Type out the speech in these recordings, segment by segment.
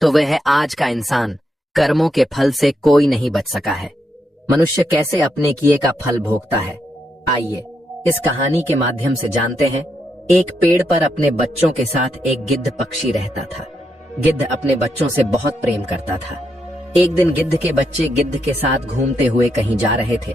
तो वह है आज का इंसान। कर्मों के फल से कोई नहीं बच सका है। मनुष्य कैसे अपने किए का फल भोगता है, आइए इस कहानी के माध्यम से जानते हैं। एक पेड़ पर अपने बच्चों के साथ एक गिद्ध पक्षी रहता था। गिद्ध अपने बच्चों से बहुत प्रेम करता था। एक दिन गिद्ध के बच्चे गिद्ध के साथ घूमते हुए कहीं जा रहे थे।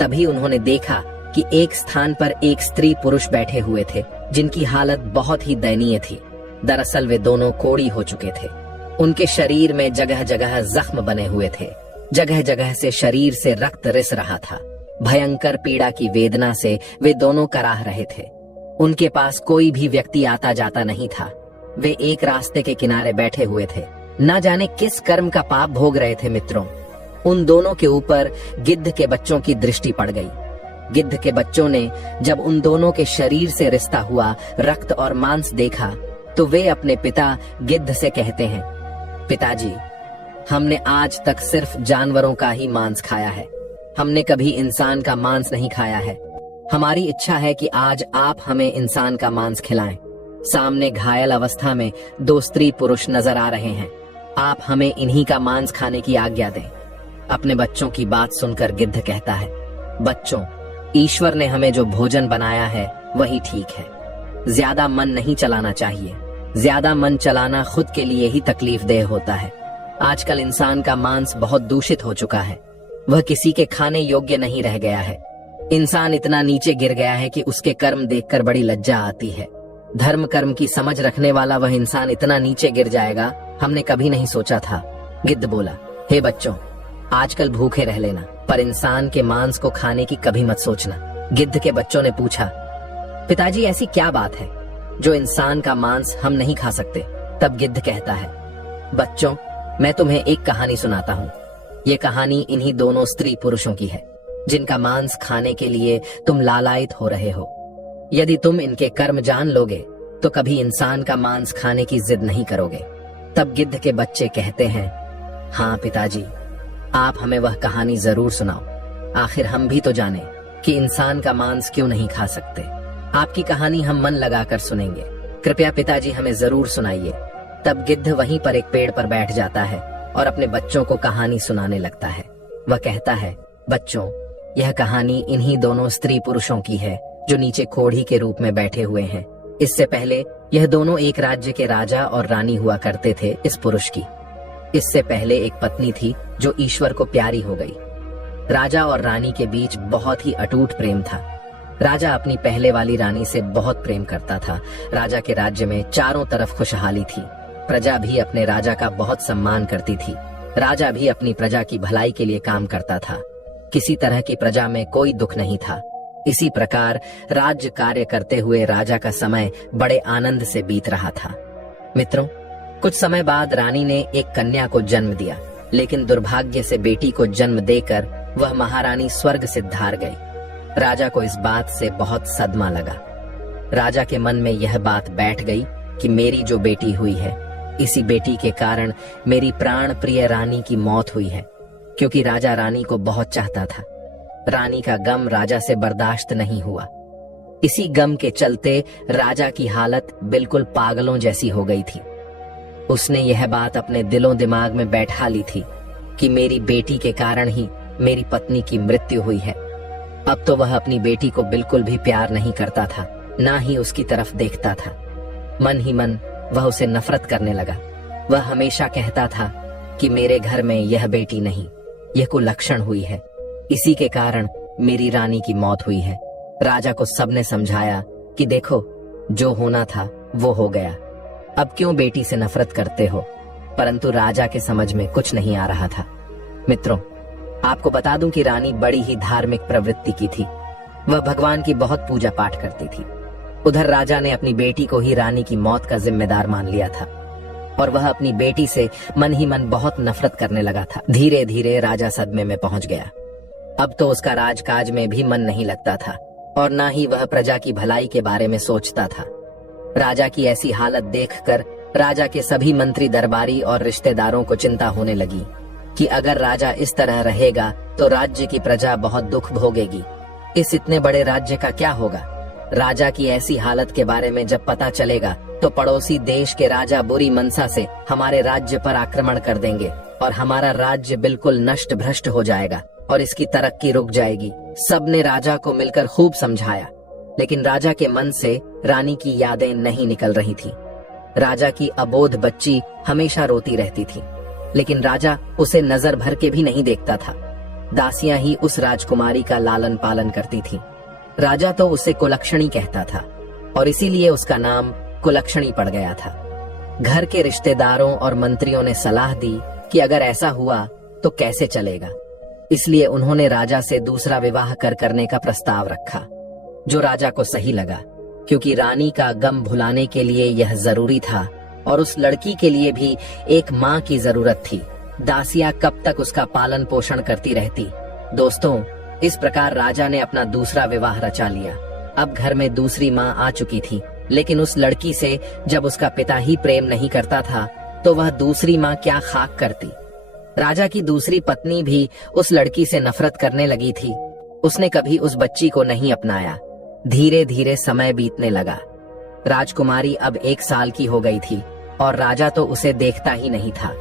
तभी उन्होंने देखा कि एक स्थान पर एक स्त्री पुरुष बैठे हुए थे, जिनकी हालत बहुत ही दयनीय थी। दरअसल वे दोनों कोढ़ी हो चुके थे। उनके शरीर में जगह जगह जख्म बने हुए थे। जगह जगह से शरीर से रक्त रिस रहा था। भयंकर पीड़ा की वेदना से वे दोनों कराह रहे थे। उनके पास कोई भी व्यक्ति आता जाता नहीं था। वे एक रास्ते के किनारे बैठे हुए थे। न जाने किस कर्म का पाप भोग रहे थे। मित्रों, उन दोनों के ऊपर गिद्ध के बच्चों की दृष्टि पड़ गई। गिद्ध के बच्चों ने जब उन दोनों के शरीर से रिश्ता हुआ रक्त और मांस देखा, तो वे अपने पिता गिद्ध से कहते हैं, पिताजी, हमने आज तक सिर्फ जानवरों का ही मांस खाया है। हमने कभी इंसान का मांस नहीं खाया है। हमारी इच्छा है कि आज आप हमें इंसान का मांस खिलाएं। सामने घायल अवस्था में दो स्त्री पुरुष नजर आ रहे हैं। आप हमें इन्हीं का मांस खाने की आज्ञा दें। अपने बच्चों की बात सुनकर गिद्ध कहता है, बच्चों, ईश्वर ने हमें जो भोजन बनाया है वही ठीक है। ज्यादा मन नहीं चलाना चाहिए। ज्यादा मन चलाना खुद के लिए ही तकलीफदेह होता है। आजकल इंसान का मांस बहुत दूषित हो चुका है। वह किसी के खाने योग्य नहीं रह गया है। इंसान इतना नीचे गिर गया है कि उसके कर्म देखकर बड़ी लज्जा आती है। धर्म कर्म की समझ रखने वाला वह इंसान इतना नीचे गिर जाएगा, हमने कभी नहीं सोचा था। गिद्ध बोला, हे बच्चों, आजकल भूखे रह लेना, पर इंसान के मांस को खाने की कभी मत सोचना। गिद्ध के बच्चों ने पूछा, पिताजी, ऐसी क्या बात है जो इंसान का मांस हम नहीं खा सकते? तब गिद्ध कहता है, बच्चों, मैं तुम्हें एक कहानी सुनाता हूँ। ये कहानी इन्हीं दोनों स्त्री पुरुषों की है, जिनका मांस खाने के लिए तुम लालायित हो रहे हो। यदि तुम इनके कर्म जान लोगे तो कभी इंसान का मांस खाने की जिद नहीं करोगे। तब गिद्ध के बच्चे कहते हैं, हाँ पिताजी, आप हमें वह कहानी जरूर सुनाओ। आखिर हम भी तो जाने कि इंसान का मांस क्यों नहीं खा सकते। आपकी कहानी हम मन लगाकर सुनेंगे। कृपया पिताजी हमें जरूर सुनाइए। तब गिद्ध वहीं पर एक पेड़ पर बैठ जाता है और अपने बच्चों को कहानी सुनाने लगता है। वह कहता है, बच्चों, यह कहानी इन्हीं दोनों स्त्री पुरुषों की है जो नीचे कोढ़ी के रूप में बैठे हुए हैं। इससे पहले यह दोनों एक राज्य के राजा और रानी हुआ करते थे। इस पुरुष की इससे पहले एक पत्नी थी जो ईश्वर को प्यारी हो गई। राजा और रानी के बीच बहुत ही अटूट प्रेम था। राजा अपनी पहले वाली रानी से बहुत प्रेम करता था। राजा के राज्य में चारों तरफ खुशहाली थी। प्रजा भी अपने राजा का बहुत सम्मान करती थी। राजा भी अपनी प्रजा की भलाई के लिए काम करता था। किसी तरह की प्रजा में कोई दुख नहीं था। इसी प्रकार राज्य कार्य करते हुए राजा का समय बड़े आनंद से बीत रहा था। मित्रों, कुछ समय बाद रानी ने एक कन्या को जन्म दिया, लेकिन दुर्भाग्य से बेटी को जन्म देकर वह महारानी स्वर्ग से धार गई। राजा को इस बात से बहुत सदमा लगा। राजा के मन में यह बात बैठ गई कि मेरी जो बेटी हुई है, इसी बेटी के कारण मेरी प्राण प्रिय रानी की मौत हुई है। क्योंकि राजा रानी को बहुत चाहता था। रानी का गम राजा से बर्दाश्त नहीं हुआ। इसी गम के चलते राजा की हालत बिल्कुल पागलों जैसी हो गई थी। उसने यह बात अपने दिलों दिमाग में बैठा ली थी कि मेरी बेटी के कारण ही मेरी पत्नी की मृत्यु हुई है। अब तो वह अपनी बेटी को बिल्कुल भी प्यार नहीं करता था, ना ही उसकी तरफ देखता था। मन ही मन वह उसे नफरत करने लगा। वह हमेशा कहता था कि मेरे घर में यह बेटी नहीं, यह कुलक्षण हुई है। इसी के कारण मेरी रानी की मौत हुई है। राजा को सबने समझाया कि देखो, जो होना था वो हो गया, अब क्यों बेटी से नफरत करते हो? परंतु राजा के समझ में कुछ नहीं आ रहा था। मित्रों, आपको बता दूं कि रानी बड़ी ही धार्मिक प्रवृत्ति की थी। वह भगवान की बहुत पूजा पाठ करती थी। उधर राजा ने अपनी बेटी को ही रानी की मौत का जिम्मेदार मान लिया था और वह अपनी बेटी से मन ही मन बहुत नफरत करने लगा था। धीरे धीरे राजा सदमे में पहुंच गया। अब तो उसका राजकाज में भी मन नहीं लगता था और ना ही वह प्रजा की भलाई के बारे में सोचता था। राजा की ऐसी हालत देखकर राजा के सभी मंत्री दरबारी और रिश्तेदारों को चिंता होने लगी कि अगर राजा इस तरह रहेगा तो राज्य की प्रजा बहुत दुख भोगेगी। इस इतने बड़े राज्य का क्या होगा? राजा की ऐसी हालत के बारे में जब पता चलेगा तो पड़ोसी देश के राजा बुरी मनसा से हमारे राज्य पर आक्रमण कर देंगे और हमारा राज्य बिल्कुल नष्ट भ्रष्ट हो जाएगा और इसकी तरक्की रुक जाएगी। सबने राजा को मिलकर खूब समझाया, लेकिन राजा के मन से रानी की यादें नहीं निकल रही थी। राजा की अबोध बच्ची हमेशा रोती रहती थी, लेकिन राजा उसे नजर भर के भी नहीं देखता था। दासियां ही उस राजकुमारी का लालन पालन करती थी। राजा तो उसे कुलक्षणी कहता था और इसीलिए उसका नाम कुलक्षणी पड़ गया था। घर के रिश्तेदारों और मंत्रियों ने सलाह दी कि अगर ऐसा हुआ तो कैसे चलेगा, इसलिए उन्होंने राजा से दूसरा विवाह करने का प्रस्ताव रखा, जो राजा को सही लगा, क्योंकि रानी का गम भुलाने के लिए यह जरूरी था और उस लड़की के लिए भी एक माँ की जरूरत थी। दासियां कब तक उसका पालन पोषण करती रहती। दोस्तों, इस प्रकार राजा ने अपना दूसरा विवाह रचा लिया। अब घर में दूसरी माँ आ चुकी थी, लेकिन उस लड़की से जब उसका पिता ही प्रेम नहीं करता था तो वह दूसरी माँ क्या खाक करती। राजा की दूसरी पत्नी भी उस लड़की से नफरत करने लगी थी। उसने कभी उस बच्ची को नहीं अपनाया। धीरे धीरे समय बीतने लगा। राजकुमारी अब 1 साल की हो गई थी और राजा तो उसे देखता ही नहीं था।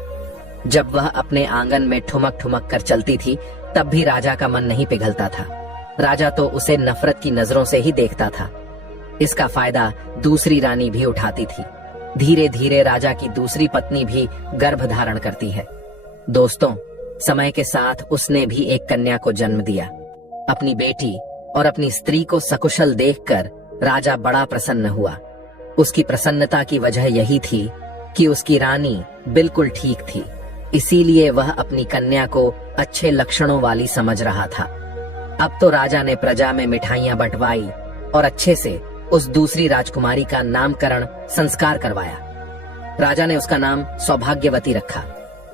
जब वह अपने आंगन में ठुमक ठुमक कर चलती थी तब भी राजा का मन नहीं पिघलता था। राजा तो उसे नफरत की नजरों से ही देखता था। इसका फायदा दूसरी रानी भी उठाती थी। धीरे धीरे राजा की दूसरी पत्नी भी गर्भ धारण करती है। दोस्तों, समय के साथ उसने भी एक कन्या को जन्म दिया। अपनी बेटी और अपनी स्त्री को सकुशल देखकर राजा बड़ा प्रसन्न हुआ। उसकी प्रसन्नता की वजह यही थी कि उसकी रानी बिल्कुल ठीक थी, इसीलिए वह अपनी कन्या को अच्छे लक्षणों वाली समझ रहा था। अब तो राजा ने प्रजा में मिठाइयां बंटवाई और अच्छे से उस दूसरी राजकुमारी का नामकरण संस्कार करवाया। राजा ने उसका नाम सौभाग्यवती रखा।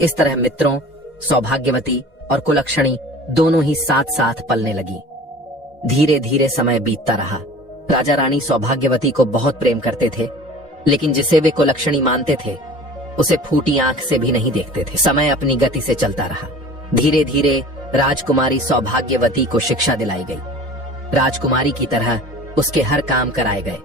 इस तरह मित्रों, सौभाग्यवती और कुलक्षणी दोनों ही साथ साथ पलने लगी। धीरे धीरे समय बीतता रहा। राजा रानी सौभाग्यवती को बहुत प्रेम करते थे, लेकिन जिसे वे कुलक्षणी मानते थे उसे फूटी आंख से भी नहीं देखते थे। समय अपनी गति से चलता रहा। धीरे धीरे राजकुमारी सौभाग्यवती को शिक्षा दिलाई गई। राजकुमारी की तरह उसके हर काम कराए गए,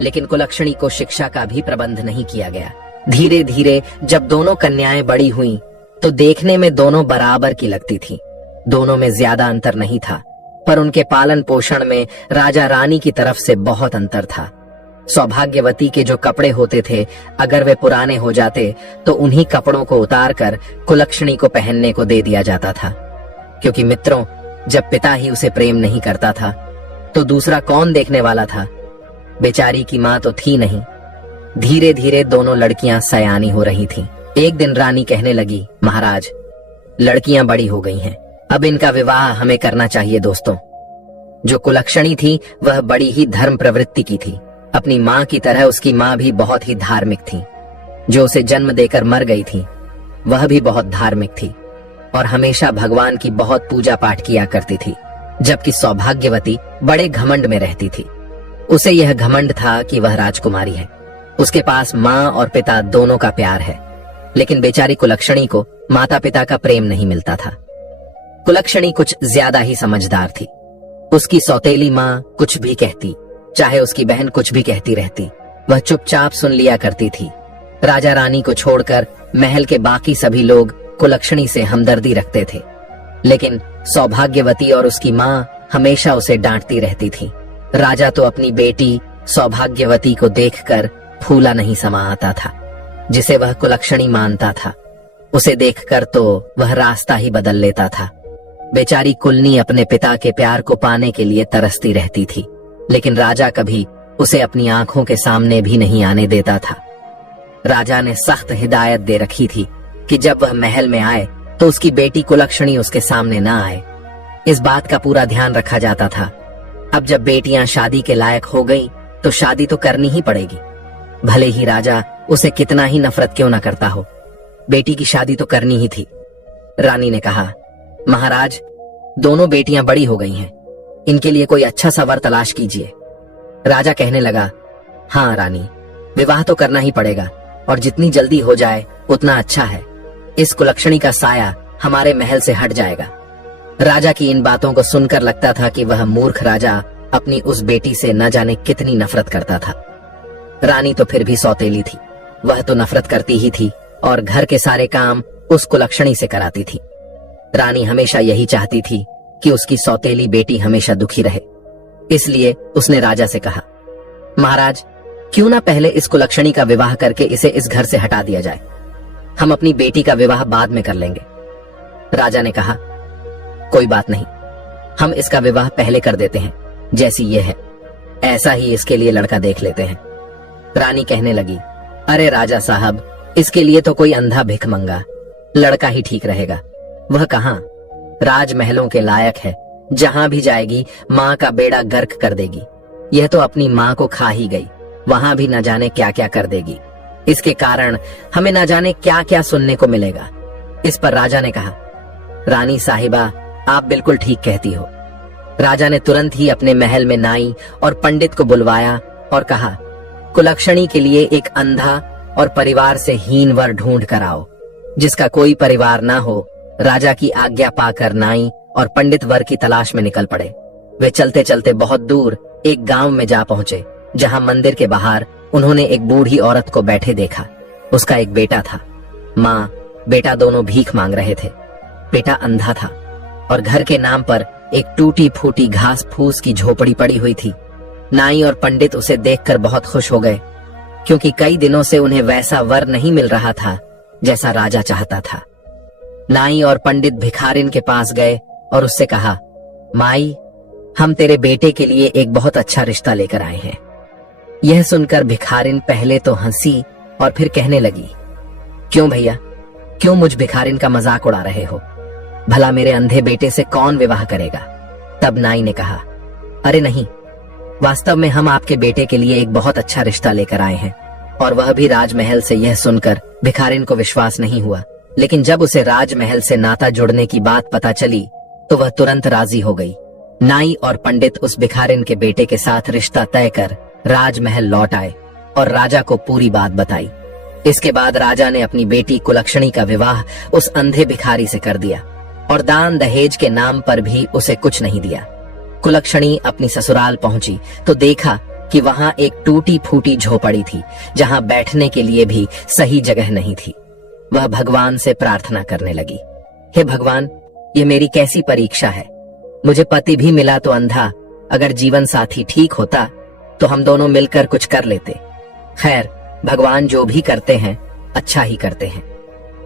लेकिन कुलक्षणी को शिक्षा का भी प्रबंध नहीं किया गया। धीरे धीरे जब दोनों कन्याएं बड़ी हुईं, तो देखने में दोनों बराबर की लगती थी। दोनों में ज्यादा अंतर नहीं था, पर उनके पालन पोषण में राजा रानी की तरफ से बहुत अंतर था। सौभाग्यवती के जो कपड़े होते थे, अगर वे पुराने हो जाते तो उन्हीं कपड़ों को उतारकर कुलक्षणी को पहनने को दे दिया जाता था, क्योंकि मित्रों, जब पिता ही उसे प्रेम नहीं करता था तो दूसरा कौन देखने वाला था। बेचारी की माँ तो थी नहीं। धीरे धीरे दोनों लड़कियां सयानी हो रही थीं। एक दिन रानी कहने लगी, महाराज, लड़कियां बड़ी हो गई हैं, अब इनका विवाह हमें करना चाहिए। दोस्तों, जो कुलक्षणी थी वह बड़ी ही धर्म प्रवृत्ति की थी। अपनी माँ की तरह उसकी माँ भी बहुत ही धार्मिक थी। जो उसे जन्म देकर मर गई थी वह भी बहुत धार्मिक थी और हमेशा भगवान की बहुत पूजा पाठ किया करती थी, जबकि सौभाग्यवती बड़े घमंड में रहती थी। उसे यह घमंड था कि वह राजकुमारी है, उसके पास माँ और पिता दोनों का प्यार है, लेकिन बेचारी कुलक्षणी को माता पिता का प्रेम नहीं मिलता था। कुलक्षणी कुछ ज्यादा ही समझदार थी। उसकी सौतेली माँ कुछ भी कहती, चाहे उसकी बहन कुछ भी कहती रहती, वह चुपचाप सुन लिया करती थी। राजा रानी को छोड़कर महल के बाकी सभी लोग कुलक्षणी से हमदर्दी रखते थे, लेकिन सौभाग्यवती और उसकी माँ हमेशा उसे डांटती रहती थी। राजा तो अपनी बेटी सौभाग्यवती को देखकर फूला नहीं समा आता था, जिसे वह कुलक्षणी मानता था। उसे देखकर तो वह रास्ता ही बदल लेता था। बेचारी कुलनी अपने पिता के प्यार को पाने के लिए तरसती रहती थी, लेकिन राजा कभी उसे अपनी आंखों के सामने भी नहीं आने देता था। राजा ने सख्त हिदायत दे रखी थी कि जब वह महल में आए तो उसकी बेटी कुलक्षणी उसके सामने न आए। इस बात का पूरा ध्यान रखा जाता था। अब जब बेटियां शादी के लायक हो गई तो शादी तो करनी ही पड़ेगी, भले ही राजा उसे कितना ही नफरत क्यों न करता हो। बेटी की शादी तो करनी ही थी। रानी ने कहा, महाराज, दोनों बेटियां बड़ी हो गई हैं, इनके लिए कोई अच्छा सा वर तलाश कीजिए। राजा कहने लगा, हाँ रानी, विवाह तो करना ही पड़ेगा और जितनी जल्दी हो जाए उतना अच्छा है। इस कुलक्षणी का साया हमारे महल से हट जाएगा। राजा की इन बातों को सुनकर लगता था कि वह मूर्ख राजा अपनी उस बेटी से न जाने कितनी नफरत करता था। रानी तो फिर भी सौतेली थी। वह तो नफरत करती ही थी और घर के सारे काम उस कुलक्षणी से कराती थी। रानी हमेशा यही चाहती थी कि उसकी सौतेली बेटी हमेशा दुखी रहे। इसलिए उसने राजा से कहा, महाराज, क्यों ना पहले इस कुलक्षणी का विवाह करके इसे इस घर से हटा दिया जाए। हम अपनी बेटी का विवाह बाद में कर लेंगे। राजा ने कहा, कोई बात नहीं, हम इसका विवाह पहले कर देते हैं। जैसी ये है ऐसा ही इसके लिए लड़का देख लेते हैं। रानी कहने लगी, अरे राजा साहब, इसके लिए तो कोई अंधा भिखमंगा लड़का ही ठीक रहेगा। वह कहाँ राजमहलों के लायक है, जहां भी जाएगी माँ का बेड़ा गर्क कर देगी। यह तो अपनी माँ को खा ही गई, वहां भी न जाने क्या क्या कर देगी। इसके कारण हमें न जाने क्या क्या सुनने को मिलेगा। इस पर राजा ने कहा, रानी साहिबा, आप बिल्कुल ठीक कहती हो। राजा ने तुरंत ही अपने महल में नाई और पंडित को बुलवाया और कहा, कुलक्षणी के लिए एक अंधा और परिवार से हीन वर ढूंढ कर आओ। जिसका कोई परिवार ना हो, राजा की आज्ञा पाकर नाई और पंडित वर की तलाश में निकल पड़े। वे चलते चलते बहुत दूर एक गांव में जा पहुंचे, जहां मंदिर के बाहर उन्होंने एक बूढ़ी औरत को बैठे देखा। उसका एक बेटा था। माँ बेटा दोनों भीख मांग रहे थे। बेटा अंधा था और घर के नाम पर एक टूटी फूटी घास फूस की झोपड़ी पड़ी हुई थी। नाई और पंडित उसे देखकर बहुत खुश हो गए, क्योंकि कई दिनों से उन्हें वैसा वर नहीं मिल रहा था जैसा राजा चाहता था। नाई और पंडित भिखारिन के पास गए और उससे कहा, माई, हम तेरे बेटे के लिए एक बहुत अच्छा रिश्ता लेकर आए हैं। यह सुनकर भिखारिन पहले तो हंसी और फिर कहने लगी, क्यों भैया, क्यों मुझ भिखारिन का मजाक उड़ा रहे हो? भला मेरे अंधे बेटे से कौन विवाह करेगा? तब नाई ने कहा, अरे नहीं, वास्तव में हम आपके बेटे के लिए एक बहुत अच्छा रिश्ता लेकर आए हैं। और वह भी राजमहल से। यह सुनकर भिखारिन को विश्वास नहीं हुआ, लेकिन जब उसे राजमहल से नाता जुड़ने की बात पता चली तो वह तुरंत राजी हो गई। नाई और पंडित उस भिखारिन के बेटे के साथ रिश्ता तय कर राजमहल लौट आए और राजा को पूरी बात बताई। इसके बाद राजा ने अपनी बेटी कुलक्षणी का विवाह उस अंधे भिखारी से कर दिया और दान दहेज के नाम पर भी उसे कुछ नहीं दिया। कुलक्षणी अपनी ससुराल पहुंची तो देखा कि वहां एक टूटी फूटी झोपड़ी थी, जहां बैठने के लिए भी सही जगह नहीं थी। वह भगवान से प्रार्थना करने लगी, हे भगवान, ये मेरी कैसी परीक्षा है। मुझे पति भी मिला तो अंधा, अगर जीवन साथी ठीक होता तो हम दोनों मिलकर कुछ कर लेते। खैर, भगवान जो भी करते हैं अच्छा ही करते हैं।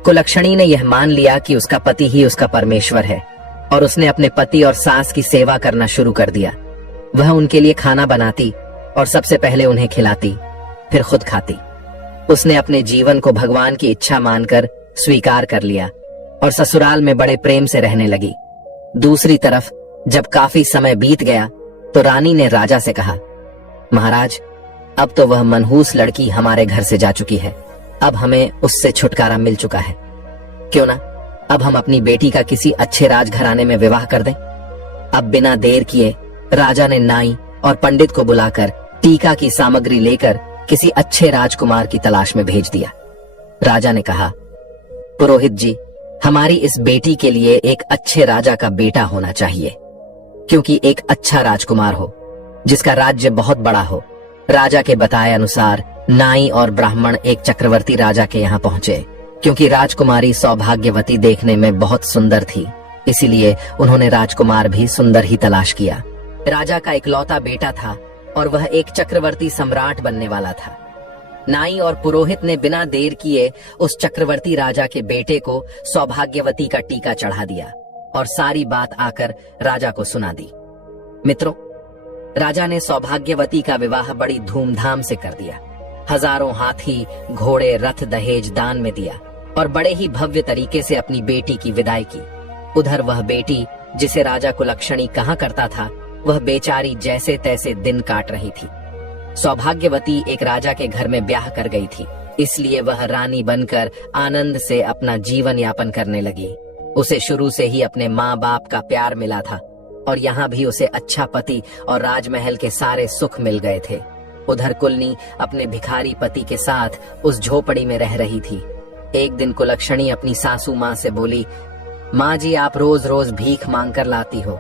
कुलक्षणी ने यह मान लिया कि उसका पति ही उसका परमेश्वर है और उसने अपने पति और सास की सेवा करना शुरू कर दिया। वह उनके लिए खाना बनाती और सबसे पहले उन्हें खिलाती, फिर खुद खाती। उसने अपने जीवन को भगवान की इच्छा मानकर स्वीकार कर लिया और ससुराल में बड़े प्रेम से रहने लगी। दूसरी तरफ जब काफी समय बीत गया तो रानी ने राजा से कहा, महाराज, अब तो वह मनहूस लड़की हमारे घर से जा चुकी है। अब हमें उससे छुटकारा मिल चुका है। क्यों ना अब हम अपनी बेटी का किसी अच्छे राजघराने में विवाह कर दें। अब बिना देर किए राजा ने नाई और पंडित को बुलाकर टीका की सामग्री लेकर किसी अच्छे राजकुमार की तलाश में भेज दिया। राजा ने कहा, पुरोहित जी, हमारी इस बेटी के लिए एक अच्छे राजा का बेटा होना चाहिए, क्योंकि एक अच्छा राजकुमार हो जिसका राज्य बहुत बड़ा हो। राजा के बताए अनुसार नाई और ब्राह्मण एक चक्रवर्ती राजा के यहाँ पहुंचे। क्योंकि राजकुमारी सौभाग्यवती देखने में बहुत सुंदर थी, इसीलिए उन्होंने राजकुमार भी सुंदर ही तलाश किया। राजा का इकलौता बेटा था और वह एक चक्रवर्ती सम्राट बनने वाला था। नाई और पुरोहित ने बिना देर किए उस चक्रवर्ती राजा के बेटे को सौभाग्यवती का टीका चढ़ा दिया और सारी बात आकर राजा को सुना दी। मित्रों, राजा ने सौभाग्यवती का विवाह बड़ी धूमधाम से कर दिया। हजारों हाथी, घोड़े, रथ दहेज दान में दिया और बड़े ही भव्य तरीके से अपनी बेटी की विदाई की। उधर वह बेटी, जिसे राजा कुलक्षणी कहा करता था, वह बेचारी जैसे तैसे दिन काट रही थी। सौभाग्यवती एक राजा के घर में ब्याह कर गई थी, इसलिए वह रानी बनकर आनंद से अपना जीवन यापन करने लगी। उसे शुरू से ही अपने माँ बाप का प्यार मिला था और यहाँ भी उसे अच्छा पति और राजमहल के सारे सुख मिल गए थे। उधर कुलनी अपने भिखारी पति के साथ उस झोपड़ी में रह रही थी। एक दिन कुलक्षणी अपनी सासू माँ से बोली, माँ जी, आप रोज रोज भीख मांग कर लाती हो।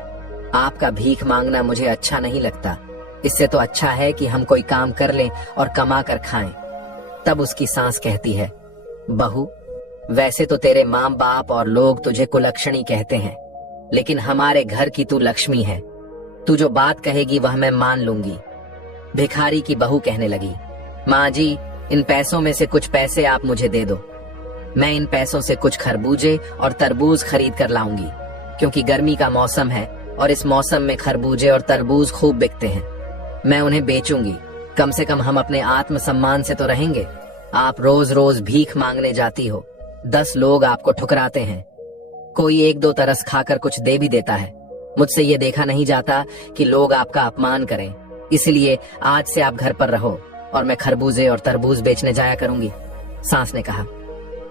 आपका भीख मांगना मुझे अच्छा नहीं लगता। इससे तो अच्छा है कि हम कोई काम कर लें और कमा कर खाएं। तब उसकी सास कहती है, बहू, वैसे तो तेरे माँ बाप और लोग तुझे कुलक्षणी कहते हैं, लेकिन हमारे घर की तू लक्ष्मी है। तू जो बात कहेगी वह मैं मान लूंगी। भिखारी की बहू कहने लगी, माँ जी, इन पैसों में से कुछ पैसे आप मुझे दे दो। मैं इन पैसों से कुछ खरबूजे और तरबूज खरीद कर लाऊंगी, क्योंकि गर्मी का मौसम है और इस मौसम में खरबूजे और तरबूज खूब बिकते हैं। मैं उन्हें बेचूंगी, कम से कम हम अपने आत्मसम्मान से तो रहेंगे। आप रोज रोज भीख मांगने जाती हो, 10 लोग आपको ठुकराते हैं, कोई 1-2 तरस खाकर कुछ दे भी देता है। मुझसे ये देखा नहीं जाता कि लोग आपका अपमान करें, इसलिए आज से आप घर पर रहो और मैं खरबूजे और तरबूज बेचने जाया करूंगी। सास ने कहा,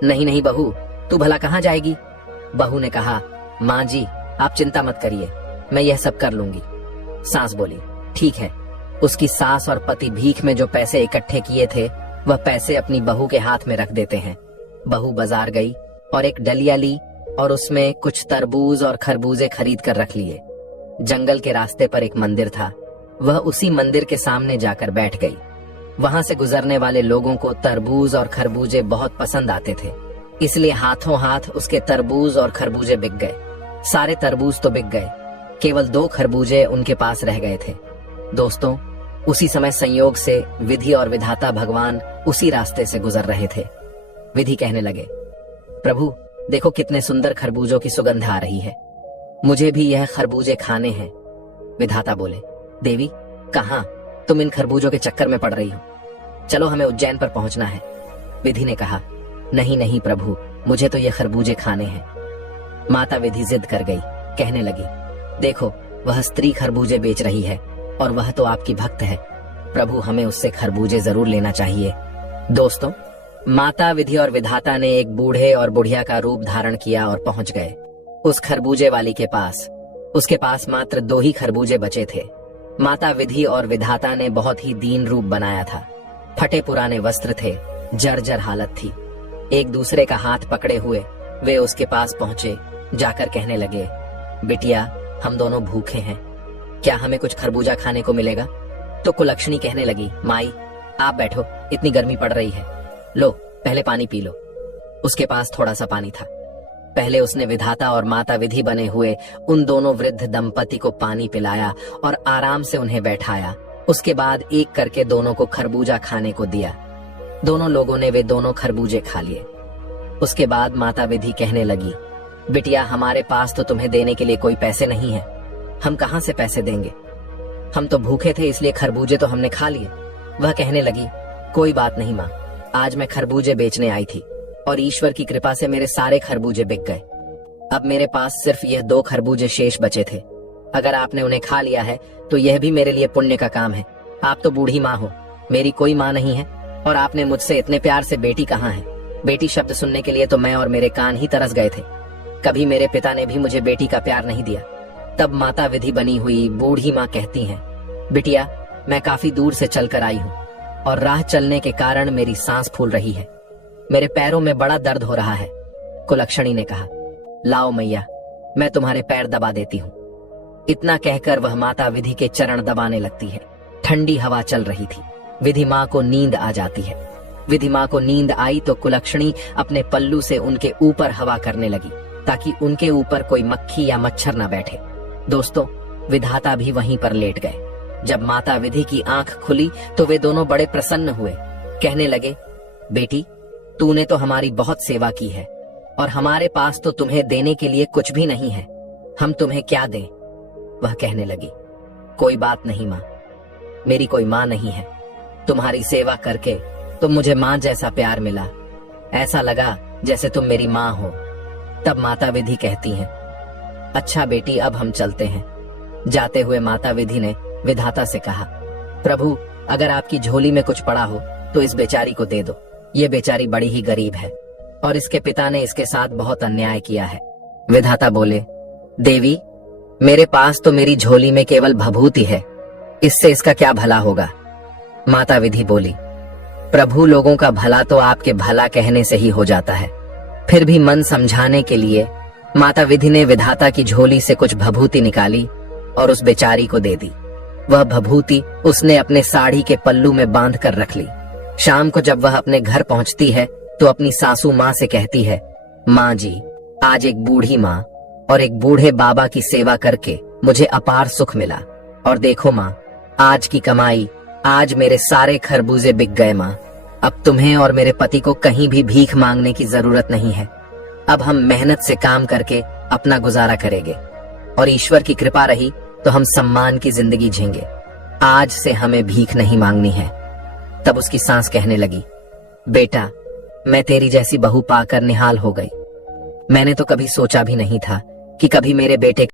नहीं नहीं बहू, तू भला कहाँ जाएगी? बहू ने कहा, माँ जी, आप चिंता मत करिए, मैं यह सब कर लूंगी। सास बोली, ठीक है। उसकी सास और पति भीख में जो पैसे इकट्ठे किए थे वह पैसे अपनी बहू के हाथ में रख देते हैं। बहू बाजार गई और एक डलिया ली और उसमें कुछ तरबूज और खरबूजे खरीद कर रख लिए। जंगल के रास्ते पर एक मंदिर था, वह उसी मंदिर के सामने जाकर बैठ गई। वहां से गुजरने वाले लोगों को तरबूज और खरबूजे बहुत पसंद आते थे, इसलिए हाथों हाथ उसके तरबूज और खरबूजे बिक गए। सारे तरबूज तो बिक गए, केवल 2 खरबूजे उनके पास रह गए थे। दोस्तों, उसी समय संयोग से विधि और विधाता भगवान उसी रास्ते से गुजर रहे थे। विधि कहने लगे, प्रभु देखो कितने सुंदर खरबूजों की सुगंध आ रही है, मुझे भी यह खरबूजे खाने हैं। विधाता बोले, देवी कहाँ, तुम इन खरबूजों के चक्कर में पड़ रही हो, चलो हमें उज्जैन पर पहुंचना है। विधि ने कहा, नहीं नहीं प्रभु, मुझे तो ये खरबूजे खाने हैं। माता विधि जिद कर गई, कहने लगी, देखो वह स्त्री खरबूजे बेच रही है और वह तो आपकी भक्त है, प्रभु हमें उससे खरबूजे जरूर लेना चाहिए। दोस्तों, माता विधि और विधाता ने एक बूढ़े और बुढ़िया का रूप धारण किया और पहुंच गए उस खरबूजे वाली के पास। उसके पास मात्र 2 ही खरबूजे बचे थे। माता विधि और विधाता ने बहुत ही दीन रूप बनाया था। फटे पुराने वस्त्र थे, जर्जर हालत थी। एक दूसरे का हाथ पकड़े हुए वे उसके पास पहुंचे, जाकर कहने लगे, बिटिया हम दोनों भूखे हैं, क्या हमें कुछ खरबूजा खाने को मिलेगा? तो कुलक्षणी कहने लगी, माई आप बैठो, इतनी गर्मी पड़ रही है, लो पहले पानी पी लो। उसके पास थोड़ा सा पानी था। पहले उसने विधाता और माता विधि बने हुए उन दोनों वृद्ध दंपति को पानी पिलाया और आराम से उन्हें बैठाया। उसके बाद एक करके दोनों को खरबूजा खाने को दिया। दोनों लोगों ने वे दोनों खरबूजे खा लिए। उसके बाद माता विधि कहने लगी, बिटिया हमारे पास तो तुम्हें देने के लिए कोई पैसे नहीं है, हम कहां से पैसे देंगे, हम तो भूखे थे इसलिए खरबूजे तो हमने खा लिए। वह कहने लगी, कोई बात नहीं माँ, आज मैं खरबूजे बेचने आई थी और ईश्वर की कृपा से मेरे सारे खरबूजे बिक गए। अब मेरे पास सिर्फ यह 2 खरबूजे शेष बचे थे, अगर आपने उन्हें खा लिया है तो यह भी मेरे लिए पुण्य का काम है। आप तो बूढ़ी माँ हो, मेरी कोई माँ नहीं है, और आपने मुझसे इतने प्यार से बेटी कहाँ है। बेटी शब्द सुनने के लिए तो मैं और मेरे कान ही तरस गए थे। कभी मेरे पिता ने भी मुझे बेटी का प्यार नहीं दिया। तब माता विधि बनी हुई बूढ़ी माँ कहती हैं, बिटिया मैं काफी दूर से चलकर आई हूँ और राह चलने के कारण मेरी सांस फूल रही है, मेरे पैरों में बड़ा दर्द हो रहा है। कुलक्षणी ने कहा, लाओ मैया, मैं तुम्हारे पैर दबा देती हूँ। इतना कहकर वह माता विधि के चरण दबाने लगती है। ठंडी हवा चल रही थी। विधि माँ को नींद आ जाती है। विधि माँ को नींद आई तो कुलक्षणी अपने पल्लू से उनके ऊपर हवा करने लगी ताकि उनके ऊपर कोई मक्खी या मच्छर न बैठे। दोस्तों, विधाता भी वहीं पर लेट गए। जब माता विधि की आंख खुली तो वे दोनों बड़े प्रसन्न हुए। कहने लगे, बेटी तूने तो हमारी बहुत सेवा की है और हमारे पास तो तुम्हें देने के लिए कुछ भी नहीं है, हम तुम्हें क्या दें? वह कहने लगी, कोई बात नहीं माँ, मेरी कोई माँ नहीं है, तुम्हारी सेवा करके तो मुझे माँ जैसा प्यार मिला, ऐसा लगा जैसे तुम मेरी माँ हो। तब माता विधि कहती हैं, अच्छा बेटी अब हम चलते हैं। जाते हुए माता विधि ने विधाता से कहा, प्रभु अगर आपकी झोली में कुछ पड़ा हो तो इस बेचारी को दे दो, ये बेचारी बड़ी ही गरीब है और इसके पिता ने इसके साथ बहुत अन्याय किया है। विधाता बोले, देवी मेरे पास तो मेरी झोली में केवल भभूति है, इससे इसका क्या भला होगा? माता विधि बोली, प्रभु लोगों का भला तो आपके भला कहने से ही हो जाता है। फिर भी मन समझाने के लिए माता विधि ने विधाता की झोली से कुछ भभूति निकाली और उस बेचारी को दे दी। वह भभूति उसने अपने साड़ी के पल्लू में बांध कर रख ली। शाम को जब वह अपने घर पहुंचती है तो अपनी सासू माँ से कहती है, माँ जी, आज एक बूढ़ी माँ और एक बूढ़े बाबा की सेवा करके मुझे अपार सुख मिला। और देखो माँ, आज की कमाई, आज मेरे सारे खरबूजे बिक गए माँ। अब तुम्हें और मेरे पति को कहीं भी भीख मांगने की जरूरत नहीं है। अब हम मेहनत से काम करके अपना गुजारा करेंगे और ईश्वर की कृपा रही तो हम सम्मान की जिंदगी जीएंगे। आज से हमें भीख नहीं मांगनी है। तब उसकी सास कहने लगी, बेटा, मैं तेरी जैसी बहू पाकर निहाल हो गई। मैंने तो कभी सोचा भी नहीं था कि कभी मेरे बेटे